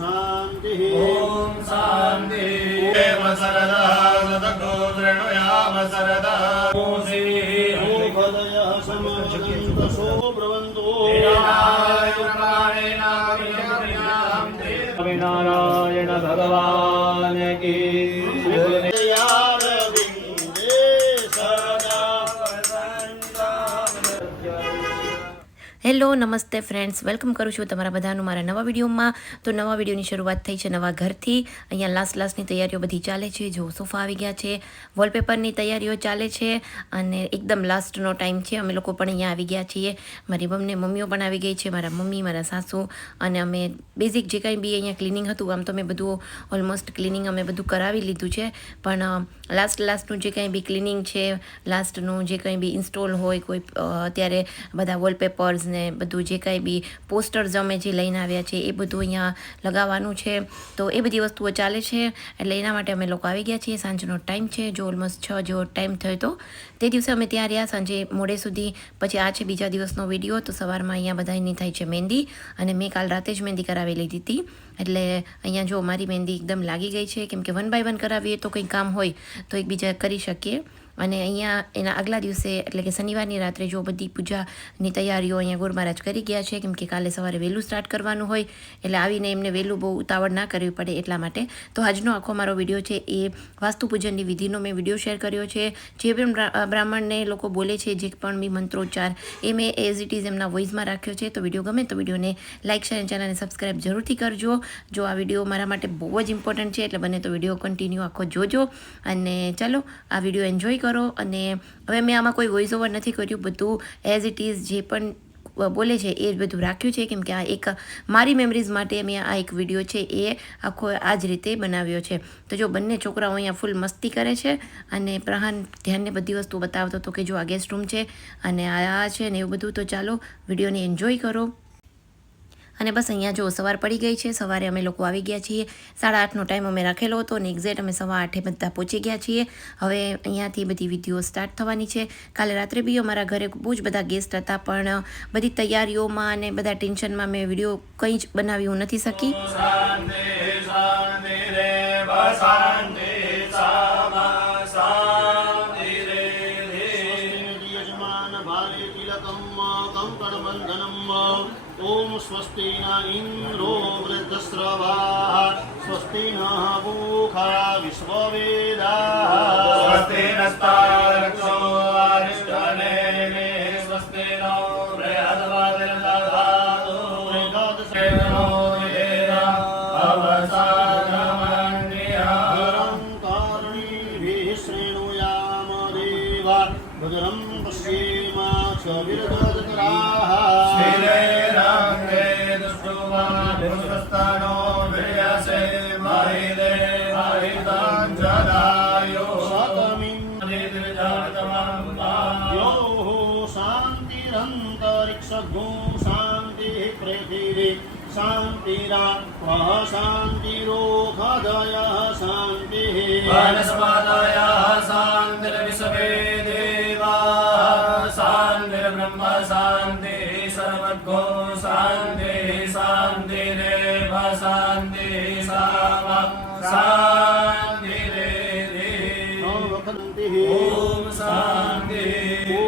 शांति ओम शांति एव सरदा सदको दृढयाम सरदा ओसी ओपदय समवदन्त सो ब्रवन्तो नारायण भगवान की હેલો નમસ્તે ફ્રેન્ડ્સ, વેલકમ કરું છું તમારા બધાનું મારા નવા વિડીયોમાં. તો નવા વિડીયોની શરૂઆત થઈ છે નવા ઘરથી. અહીંયા લાસ્ટની તૈયારીઓ બધી ચાલે છે. જો સોફા આવી ગયા છે, વોલપેપરની તૈયારીઓ ચાલે છે અને એકદમ લાસ્ટનો ટાઈમ છે. અમે લોકો પણ અહીંયા આવી ગયા છીએ. મારી મમ્મીઓ પણ આવી ગઈ છે, મારા મમ્મી, મારા સાસુ, અને અમે બેઝિક જે કંઈ બી અહીંયા ક્લિનિંગ હતું, આમ તો મેં બધું ઓલમોસ્ટ ક્લિનિંગ અમે બધું કરાવી લીધું છે, પણ લાસ્ટનું જે કંઈ બી ક્લિનિંગ છે, લાસ્ટનું જે કંઈ બી ઇન્સ્ટોલ હોય કોઈ અત્યારે બધા વોલપેપર્સ ને બધું જે કાંઈ બી પોસ્ટર્સ અમે જે લઈને આવ્યા છે એ બધું અહીંયા લગાવવાનું છે. તો એ બધી વસ્તુઓ ચાલે છે, એટલે એના માટે અમે લોકો આવી ગયા છીએ. સાંજનો ટાઈમ છે, જો ઓલમોસ્ટ 6 જેવો ટાઈમ થયો તો તે દિવસે અમે ત્યાં રહ્યા સાંજે મોડે સુધી. પછી આ છે બીજા દિવસનો વિડીયો. તો સવારમાં અહીંયા બધાની થાય છે મહેંદી, અને મેં કાલ રાતે જ મહેંદી કરાવી લીધી હતી. એટલે અહીંયા જો મારી મહેંદી એકદમ લાગી ગઈ છે, કેમ કે 1 બાય 1 કરાવીએ તો કંઈ કામ હોય તો એકબીજા કરી શકીએ. અને અહીંયા એના આગલા દિવસે એટલે કે શનિવારની રાત્રે જો બધી પૂજાની તૈયારીઓ અહીંયા ગુરુ મહારાજ કરી ગયા છે, કેમ કે કાલે સવારે વહેલું સ્ટાર્ટ કરવાનું હોય, એટલે આવીને એમને વહેલું બહુ ઉતાવળ ના કરવી પડે એટલા માટે. તો આજનો આખો મારો વિડીયો છે એ વાસ્તુ પૂજનની વિધિનો મેં વિડીયો શેર કર્યો છે. જે પણ બ્રાહ્મણને લોકો બોલે છે, જે પણ બી મંત્રોચ્ચાર, એ મેં એઝ ઇટ ઇઝ એમના વોઇસમાં રાખ્યો છે. તો વિડીયો ગમે તો વિડીયોને લાઇક, શેર અને ચેનલને સબસ્ક્રાઈબ જરૂરથી કરજો. જો આ વિડીયો મારા માટે બહુ જ ઇમ્પોર્ટન્ટ છે, એટલે બને તો વિડીયો કન્ટિન્યુ આખો જોજો. અને ચાલો આ વિડીયો એન્જોય કરો. અને હવે મેં આમાં કોઈ વોઇસ ઓવર નથી કર્યું, બધું એઝ ઇટ ઇઝ જે પણ બોલે છે એ બધું રાખ્યું છે, કેમ કે આ એક મારી મેમરીઝ માટે મેં આ એક વિડીયો છે એ આખો આ જ રીતે બનાવ્યો છે. તો જો બંને છોકરાઓ અહીંયા ફૂલ મસ્તી કરે છે, અને પ્રહાન ધ્યાનને બધી વસ્તુ બતાવતો હતો કે જો આ ગેસ્ટ રૂમ છે અને આ છે ને એવું બધું. તો ચાલો વિડીયોને એન્જોય કરો. અને બસ અહીંયા જો સવાર પડી ગઈ છે. સવારે અમે લોકો આવી ગયા છીએ. 8:30નો ટાઈમ અમે રાખેલો હતો, અને એક્ઝેક્ટ અમે 8:15 બધા પહોંચી ગયા છીએ. હવે અહીંયાથી બધી વિધિઓ સ્ટાર્ટ થવાની છે. કાલે રાત્રે બી અમારા ઘરે બહુ જ બધા ગેસ્ટ હતા, પણ બધી તૈયારીઓમાં અને બધા ટેન્શનમાં મેં વિડીયો કંઈ જ બનાવી હું નથી શકી. ओम स्वस्ति न इंद्रो वृद्धस्रवाः स्वस्ति न पूषा विश्ववेदाः स्वस्ति नस्तारक्षो अरिष्टनेमि स्वस्ति नो बृहद्वदनदधातु वेदसेनो येन अवसानमन्यः निरङ्कारणीभिः श्रेणुयाम देवा भद्रं पश्येमाक्षविरदतराः शांतिरात्मा शांतिरोखदयः शान्तिः वनस्पतयः शान्तिर्विश्वे देवाः शान्तिर्ब्रह्म शान्तिः सर्वगो शान्तिः शान्तिरेव शान्तिः सामा शान्तिरेव ॐ शान्तिः ॐ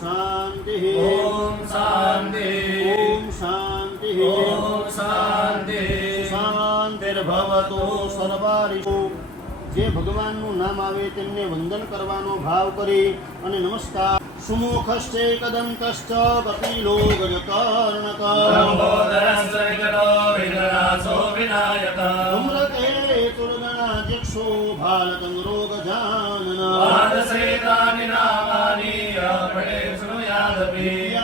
शान्तिः ॐ शान्तिः ॐ शान्तिः शांतिर्भवतु सर्वारिषु. જે ભગવાનનું નામ આવે તેમને વંદન કરવાનો ભાવ કરી અને નમસ્કાર. સુમુખશ્ચે કદંતશ્ચ કપિલો ગજકર્ણક ધૂમ્રકે તુર્ગણાધ્યક્ષો ભાલચંદ્રો ગજાનન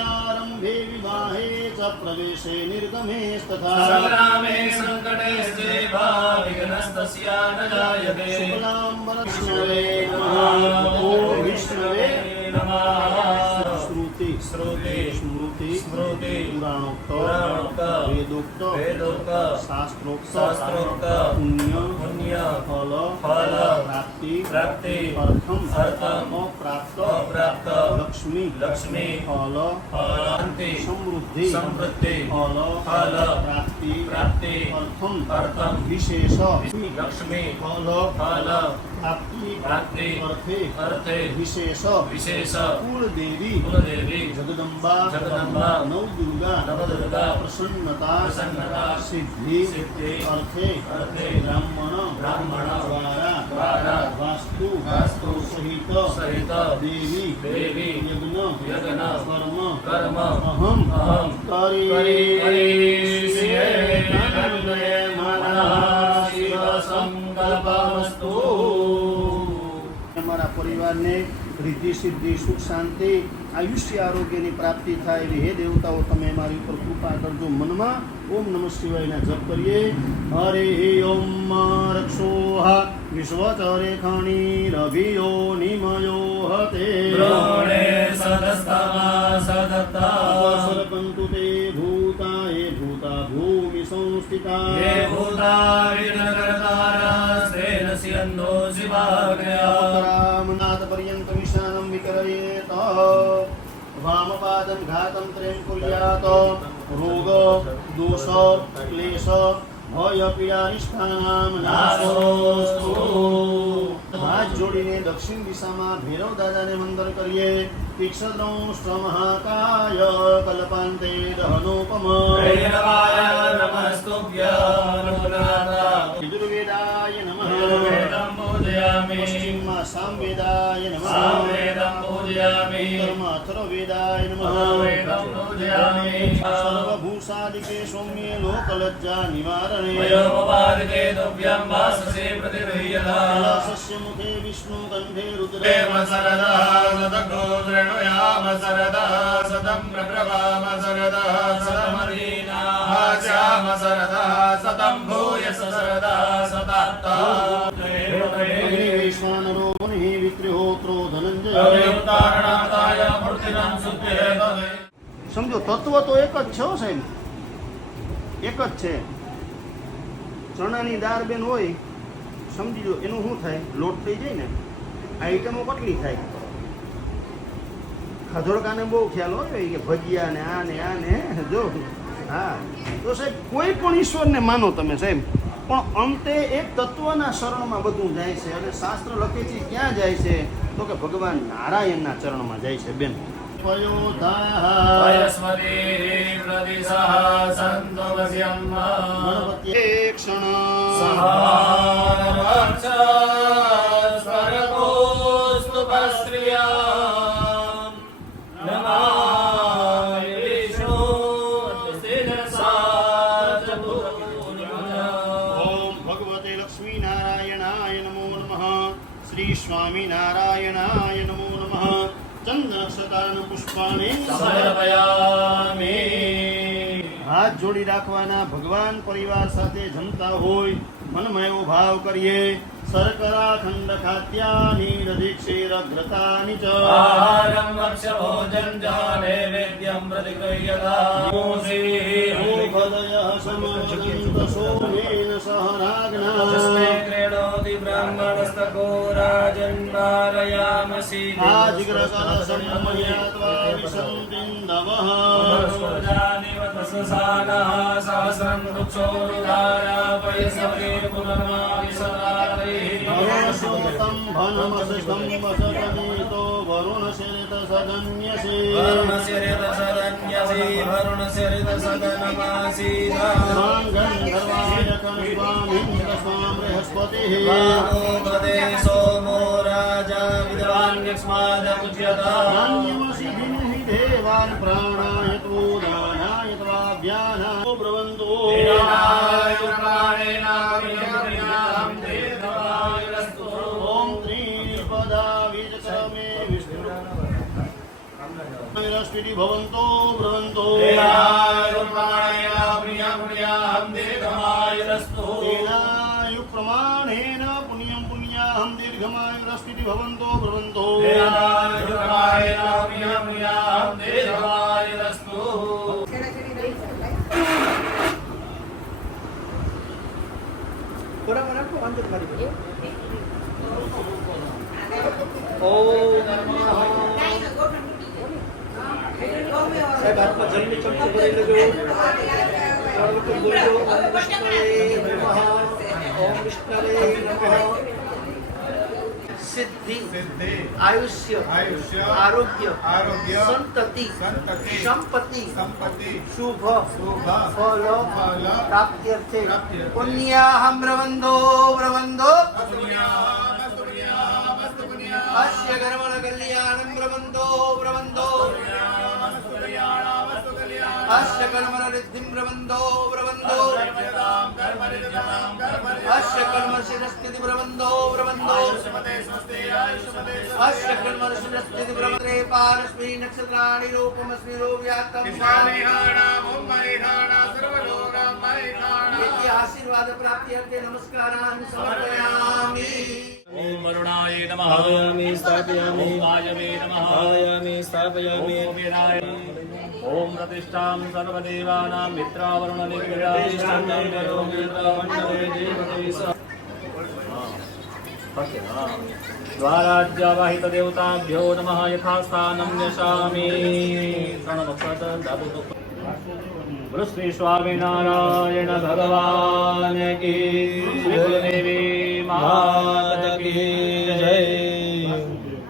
આરંભે વિવાહે ચ પ્રવેશે નિર્ગમે તથા સંગ્રામે સંકટેસ્તેવા વિઘ્નસ્તસ્યા ન જાયતે શુક્લાંબર વિષ્ણવે નમઃ. ઓમ વિષ્ણવે નમઃ. શ્રુતિ શ્રુતિ સ્મૃતિ સ્મૃતિ પુરાણોક્ત પુરાણોક્ત વેદોક્ત શાસ્ત્રોક્ત પુણ્ય પુણ્ય ફલ ફલ પ્રાપ્તિ પ્રાપ્તિ અર્થમ અર્થમ પ્રાપ્ત પ્રાપ્ત લક્ષ્મી લક્ષ્મી ફલ શાંતિ સમૃદ્ધિ સમૃદ્ધિ ફલ ફલ પ્રાપ્તિ પ્રાપ્તિ અર્થમ અર્થમ વિશેષ લક્ષ્મી ફલ ફલ પ્રાપ્તિ પ્રાપ્તિ અર્થે અર્થે વિશેષ વિશેષ કુળદેવી કુલદેવી જગદંબા જગદંબા નવદુર્ગા નવદુર્ગા પ્રસન્નતા પ્રસન્નતા સિદ્ધિ સિદ્ધિ અર્થે અર્થે બ્રાહ્મણ દ્વારા દ્વારા વાસ્તુ સહિત સહિત દેવી દેવી યજ્ઞ યજ્ઞ કર્મ કર્મ અહમ અહમ કરીષ્યે તન્મે મનઃ શિવ સંકલ્પમસ્તુ. અમારા પરિવારને રિદ્ધિ સિદ્ધિ સુખ શાંતિ આયુષ્ય આરોગ્યની પ્રાપ્તિ થાય એવી હે દેવતાઓ તમે મારી ઉપર કૃપા કરજો. મનમાં ઓમ નમઃ શિવાયના જપ કરીએ. હરે ઓમ રક્ષોહ વિશ્વચરેખાણી રવિયો નિમયો હતે દ્રોણે સદસ્તમા સદત્તા સરપંતુ તે ભૂતા એ ભૂતા ભૂમિ સંસ્થિતા ये भूता विघ्नकर्तारस्तेन स्यन्दो शिवाग्रया रामनाथ पर्यंत विशानं विकरयेत वामपादं घातं त्र्यं कुर्यात् रोग दोष क्लेश भय पीडानिष्ठानां नाशोऽस्तु. હાથ જોડીને દક્ષિણ દિશામાં ભૈરવ દાદાને વંદન કરીએ. તીક્ષ્ણદ્રૌષ્ટ્ર મહાકાય કલ્પાંતે દહનોપમ भैरवाय नमस्तुभ्यं नुनाथा યજુર્વેદાય નમઃ वेदं पूजयामि પશ્ચિમમાં સામવેદાય નમઃ सामवेदं पूजयामि ઉત્તરમાં અથર્વવેદાય નમઃ वेदं पूजयामि સર્વભૂષાદિકે સૌમ્યે લોકલજ્જા નિવારણે वयोपपादके तुभ्यं वाससे प्रतिगृह्यता કૈલાસસ્ય મુખે વિષ્ણુ કંઠે રુદ્રે देव सरदा सदगो दृणुयाम सरदा सदं प्रप्रभाम सरदा सदमदीनाचाम सरदा सदं भूयस सरदा सदात्ता વૈશ્વાનરો મુનિ વિત્રહોત્રો ધનંજય अवयुक्तारणाताय मूर्तिनां शुद्धे तवे સમજો તત્વ તો એક જ છે હો સાહેબ, એક જ છે. ચણાની દાળ બેન હોય સમજી લો એનું શું થાય, લોટ થઈ જાય ને આઈટમો કેટલી થાય. ખધોડકાને બહુ ખ્યાલ હોય કે ભજીયા ને આ ને જો હા. તો સાહેબ કોઈ પણ ઈશ્વરને માનો તમે સાહેબ, પણ અંતે એક તત્વના શરણમાં બધું જાય છે. અને શાસ્ત્ર લખે છે ક્યાં જાય છે તો કે ભગવાન નારાયણના ચરણમાં જાય છે બેન. वयस्मती प्रदिशः सन्तो वश्यं ગણપતિ ક્ષણ सहारवक्ष स्वर्गोऽस्तु पस्त्रियां नमामि विष्णु शिरसा च पूर्णम्. ઓમ ભગવતે લક્ષ્મી નારાયણાય નમો નમઃ. શ્રી સ્વામી નારાયણાય નમો નમઃ. ચંદ્રક્ષતાન પુષ્પાણિ समर्पयामि. હાથ જોડી રાખવાના. ભગવાન પરિવાર સાથે જમતા હોય મનમાં એવો ભાવ કરીએ. શર્કરા ખંડ ખાદ્યાની દધિક્ષેરગ્રતાની ચ आहारं भक्ष्यभोजनं च नैवेद्यं प्रतिगृह्यताम्. ભૂપદયઃ સમવદંત સોમેન સહ રાજ્ઞા. तस्मै क्रीडोति ब्राह्मणस्तको राजन्नारयामसि आजिग्रकलसम्मयात्वा विशन्तिन्दवः सूर्यानिवतससानः सहस्रं वृक्षोरुधारापयसके पुनर्माविशदारैः वरुणस्योतं भनमसितं वसतनीतो वरुणशिरितसदन्यसे वरुणस्य ऋतसदन्यसि वरुणस्य ऋतसदनमासीदा स्वां गन्धर्वाय कणस्वामिन्द्रस्वां बृहस्पतिः वामोपदे सोमो राजा विद्वान् यक्ष्मादमुच्यता नान्यमसि हि देवान् प्राणाय तोदानाय त्वाभ्यानाय ब्रवन्तो ॐ त्रिपदा विजक्रमे विष्णुरस्मिति भवन्तो ब्रवन्तो तेनायुप्रमाणेन पुण्यं पुण्याहं दीर्घमायुरस्मिति भवन्तो ब्रवन्तो ઓમ નમઃ. સાહેબ હાથમાં જલની ચમચી ભરી લેજો. બોલજો ઓમ વિષ્ણવે નમઃ. ઓમ વિષ્ણવે નમઃ. સિદ્ધિ સિદ્ધિ આયુષ્ય આયુષ્ય આરોગ્ય આરોગ્ય સંતતિ સંતતિ સંપત્તિ સંપત્તિ શુભ શુભ ફલ ફલ પ્રાપ્ત્યર્થે પ્રાપ્ત્યર્થે પુણ્યાહમ પ્રવંદો પ્રવંદો અસ્તુન્યામ અસ્તુન્યામ અસ્તુન્યામ અસ્ય કર્મણ કલ્યાણમ પ્રવંદો પ્રવંદો અસ્તુન્યામ અસ્તુન્યામ અસ્ય કર્મણ રિદ્ધિમ પ્રવંદો પ્રવંદો સર્વદામ કર્મરિદ્ધામ કર્મરિદ્ધામ અસ્ય કર્મ સિદ્ધસ્તિતિ પ્રવંદો પ્રવંદો આયુષ્મતે સ્વસ્તે આયુષ્મતે અસ્ય કર્મ સિદ્ધસ્તિતિ પ્રવંદે પારસ્મી નક્ષત્રાણિ રૂપમસ્મિ રોવ્યાતમ સ્વામિહાણામ ઓમ મરિહાણા સર્વલોકામ મરિહાણા इति आशीर्वाद प्राप्त्यर्थे नमस्कारान् समर्पयामि। ओम वरुणाय नमः आयामि स्थापयामि ओम वायवे नमः आयामि स्थापयामि ओम वीराय ओम प्रतिष्ठां सर्वदेवानां मित्रावरुण द्वाराज्यावाहित देवताभ्यो नमः यथास्थानं न्यसामि बोलो श्री स्वामिनारायण भगवान की श्री गुरुदेवी माता की जय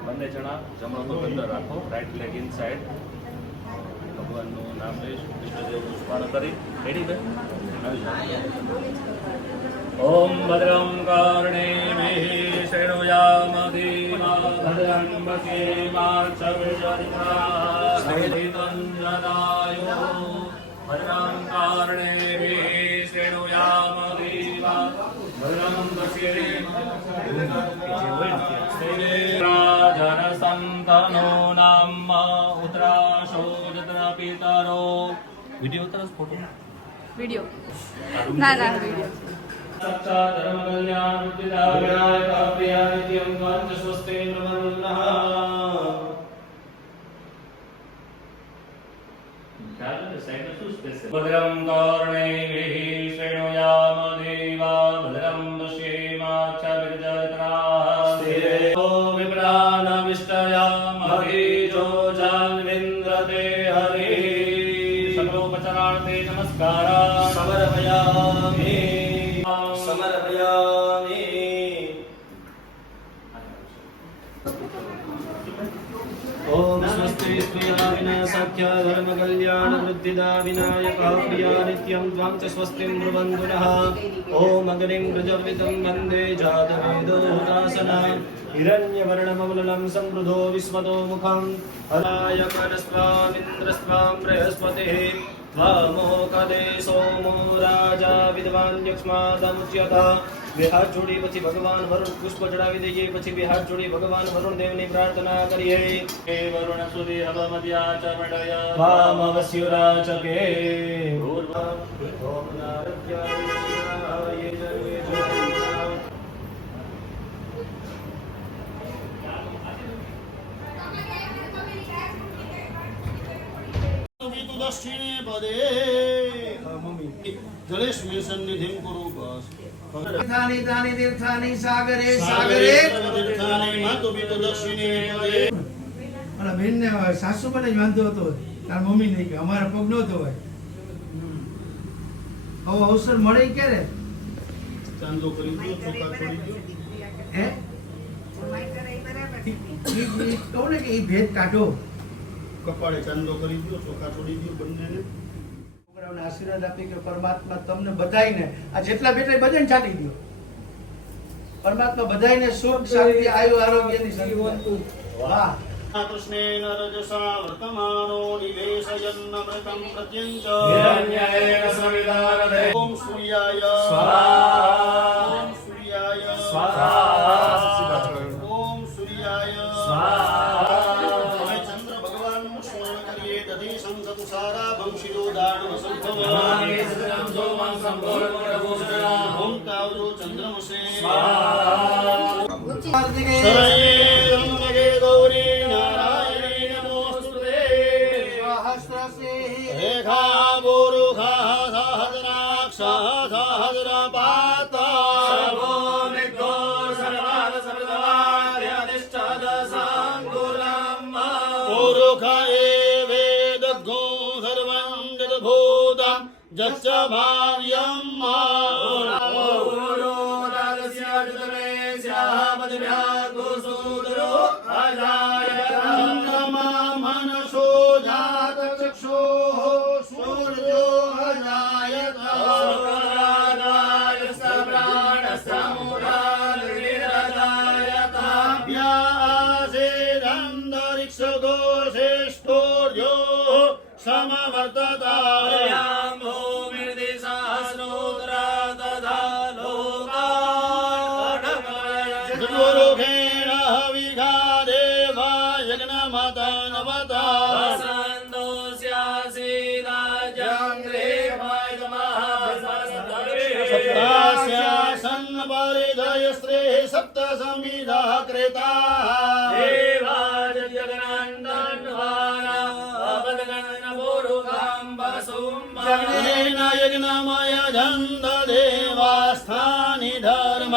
બંને જણા જમણો પગ અંદર રાખો રાઈટ લેગ ઇનસાઇડ ભગવાનનું નામ લઈશું કૃષ્ણદેવનું સ્મરણ કરી રેડી બે ઓમ ભદ્રમ કર્ણેમિઃ શૃણુયામ દેવા ભદ્રં પશ્યેમાક્ષવિષરિત્રાસ્તેતંજનાયો ભદ્રં કર્ણેમિઃ શૃણુયામ દેવા ભદ્રં પશ્યેરાજનસંતનો નામ ઉત્રાશો જત્ર પિતરો વિડીયો તરફ ફોટો વિડિયો ના ના વિડિયો સાક્ષાત ધર્મ કલ્યાણ બુદ્ધિદાયક પ્રિયા નિત્યમ પંચ સ્વસ્તે નમઃ ભદ્રં કર્ણેમિઃ શૃણુયામ દેવા ભદ્રં પશ્યેમાક્ષવિષરિત્રાસ્તેજો વિપ્રાનવિષ્ટયામહીજો જાન્વિન્દ્રતે હરિ સર્વોપચારાર્થે નમસ્કારા समर्पयामि समर्पयामि ओम स्वस्ति स्त्रिया विनाशाख्या धर्म कल्याण वृद्धिदा विनायकः प्रिया नित्यं त्वां च स्वस्तिं ब्रुवन्तुनः ओम अग्निं प्रज्वलितं वन्दे जातवेदो हुतासना हिरण्यवर्णममलं समृद्धो विस्मतो मुखं हराय परस्वामिन्द्रस्वां बृहस्पतिः त्वामोकदे सोमो राजा विद्वान् यक्ष्मादमुच्यता બે હાથ જોડી પછી ભગવાન વરુણ પુષ્પ ચડાવી દઈએ પછી બે હાથ જોડી ભગવાન વરુણ દેવની પ્રાર્થના કરીએ હે વરુણ સુદી હવમદ્યા ચ મંડય વામવસ્યુરાચકે પૂર્વમ ઓમ નારદ્યાય જન્મે તું દક્ષિણે પદે જલેશ્મી સન્નિધિં કુરુ બસ તીર્થાની દાની તીર્થાની સાગરે સાગરે તીર્થાની માતુ પિતુ દક્ષિણે પદે મારા બેનને સાસુબાને જ વાંધો હતો તાર મમ્મી નહીં કે અમારા પગ નહોતો હોય આવો અવસર મળે ક્યારે ચાંદો કરી દો ચોખા છોડી દો હે કહું ને કે એ ભેદ કાઢો કપાળે ચાંદો કરી દો ચોખા છોડી દો બંનેને છોકરાઓને આશીર્વાદ આપી કે પરમાત્મા તમને બધાયને આ જેટલા બેઠા બધાને છાંટી દો પરમાત્મા બધાયને સુખ શાંતિ આયુ આરોગ્યની સંપત્તિ વાહ કૃષ્ણેન રજસા વર્તમાનો નિવેશયન્નમૃતં પ્રત્યંચ હિરણ્યેન સવિદારદે ઓમ સૂર્યાય સ્વાહા ઓમ સૂર્યાય સ્વાહા ઓમ સૂર્યાય સ્વાહા હવે ચંદ્ર ભગવાનનું સ્મરણ કરીએ તથી સંસારા ભંશિલો દાડો નમામિ સંભવ સદનં સોમં સંભોર્મોઢભૂષણા ઓમ તાવજો ચંદ્રમસે સ્વાહા સરયે ગૌરી નારાયણી નમોસ્તુતે સહસ્રશેઃ રેખા બોરુખા સહસ્રાક્ષ સહસ્રપાતા સર્વો નિર્ગો સર્વાદ સર્વદાર્યાધિષ્ઠ ભાવ્યમ મનસો જાત ચક્ષો સૂર્યો અજાયત વ્યાસેરંતરિક્ષ ઘોષેષ્ઠોર્યો સમવર્તતા ગુરુખેણ હવિઘા દેવા યજ્ઞમતનવતા સપ્તાસ્યાસન પરિધયસ્ત્રે સપ્ત સમિધા ક્રેતા યજ્ઞેન યજ્ઞમય ધંદ દેવાસ્થાનિ ધર્મ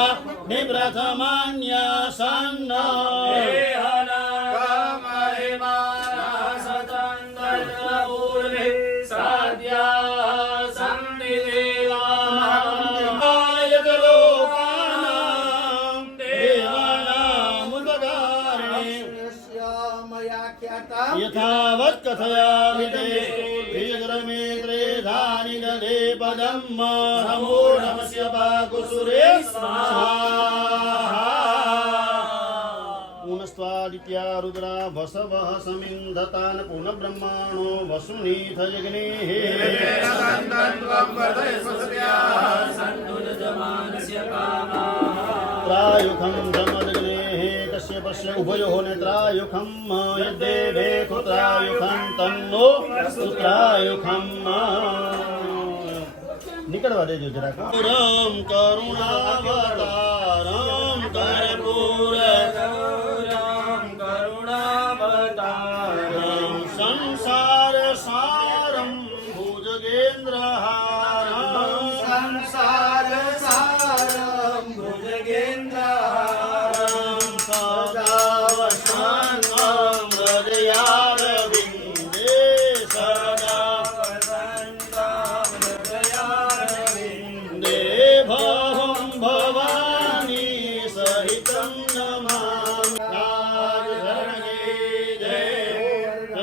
નિપ્રથમાન્યસન્ન યથાવત કથયામિ તે વિગ્રમે ત્રેધાનિ દધે પદમ સમૂઢમસ્ય પાકુસુરે પુનસ્ત્વાદિત્યા રુદ્રા વસવઃ સમિન્ધતાન પુનઃબ્રહ્માણો વસુનીથ યજ્ઞેઃ ત્રાયુખં ધમદગ્નેઃ કશ્યપસ્ય ઉભયોઃ નેત્રાયુખં યદ્દેવે કુત્રાયુખં તન્નો કુત્રાયુખં નીકળવા દેજો જરાક રમ કરુણાવતારમ કર્પૂરગૌરમ સંસાર સારમ ભુજગેન્દ્રહારમ સંસાર સારમ ભુજગેન્દ્રહારમ સદાવસંગમ હૃદયારવિંદે દેવહં ભવાની સહિતં નમામિ નાગધરણે જય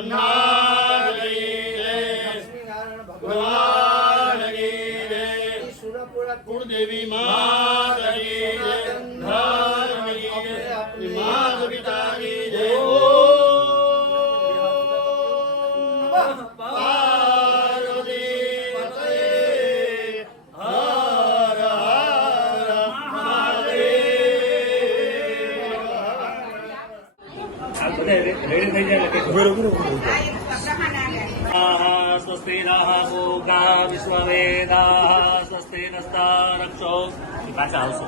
નાગરી જય ભગવાન કી જય કુળદેવી માતા કી જય ધર્મ કી જય માતા પિતા કી જય स्वस्ति नः पूषा विश्ववेदाः स्वस्ति नस्तारक्षो पाछा આવશો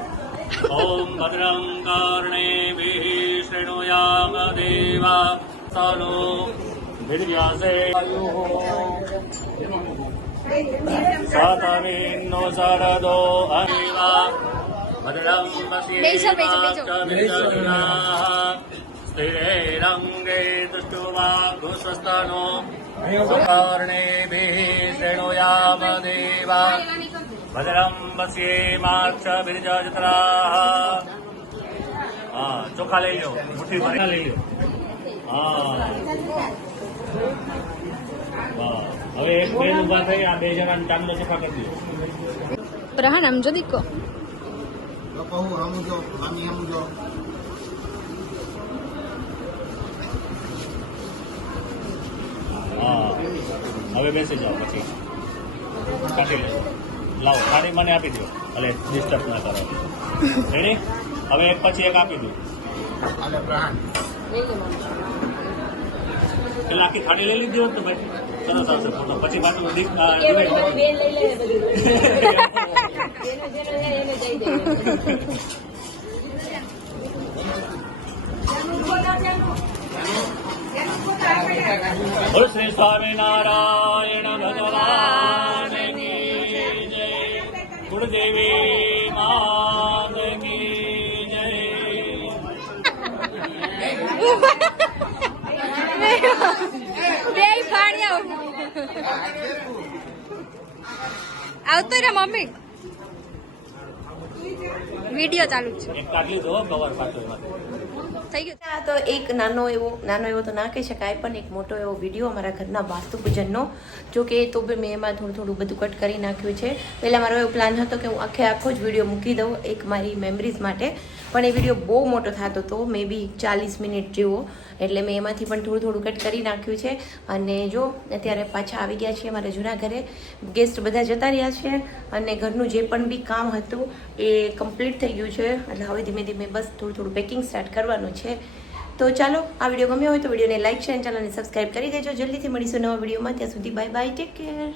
ओम भद्रं कर्णेभिः शृणुयाम देवा सानो वीर्यासे सातमिन्नो शरदो अनिवा भद्रं पश्येमाक्षभिर्जनाः स्थिरैरङ्गे दृष्ट्वा घुस्वस्तनो कर्णेभिः शृणुयाम देवा भद्रं पश्येमाक्षभिर्जत्राः ચોખા લઈ લો મુઠ્ઠી ભરી લઈ લો હવે એક બે ઉભા થઈ આ બે જણા ચાંદલો ચોખા કરી દો પ્રહાન આમ જો દીકો હવે બેસી જાઓ પછી કાઢી લો લાવો થાળી મને આપી દો એટલે ડિસ્ટર્બ ના કરો રેડી હવે એક પછી એક આપી દો એટલે આખી થાળી લઈ લીધી હોત તો ભાઈ સરસ આવશે ફોટો પછી પાછું બોલ શ્રી સ્વામિનારાયણ ભગવાન કી જય કુળદેવી માત કી જય બે પાણી આવતો રે મમ્મી વિડિયો ચાલુ જ છે એક કાટલી જો કવર પાછો એમાં થઈ ગયું આ તો એક નાનો એવો તો ના કહી શકાય પણ એક મોટો એવો વિડીયો અમારા ઘરના વાસ્તુ પૂજનનો જો કે તો બી મેં એમાં થોડું બધું કટ કરી નાખ્યું છે. પહેલાં મારો એવો પ્લાન હતો કે હું આખો જ વિડીયો મૂકી દઉં એક મારી મેમરીઝ માટે, પણ એ વિડીયો બહુ મોટો થતો હતો, મે બી 40 મિનિટ જેવો, એટલે મેં એમાંથી પણ થોડું કટ કરી નાખ્યું છે. અને જો અત્યારે પાછા આવી ગયા છીએ મારા જૂના ઘરે, ગેસ્ટ બધા જતા રહ્યા છે અને ઘરનું જે પણ બી કામ હતું એ કમ્પ્લીટ થઈ ગયું છે. એટલે હવે ધીમે ધીમે બસ થોડું પેકિંગ સ્ટાર્ટ કરવાનું છે. તો ચાલો, આ વિડીયો ગમ્યો હોય તો વિડીયોને લાઈક, શેર અને ચેનલને સબસ્ક્રાઈબ કરી દેજો. જલ્દીથી મળીશું નવા વિડીયોમાં. ત્યાં સુધી બાય બાય, ટેક કેર.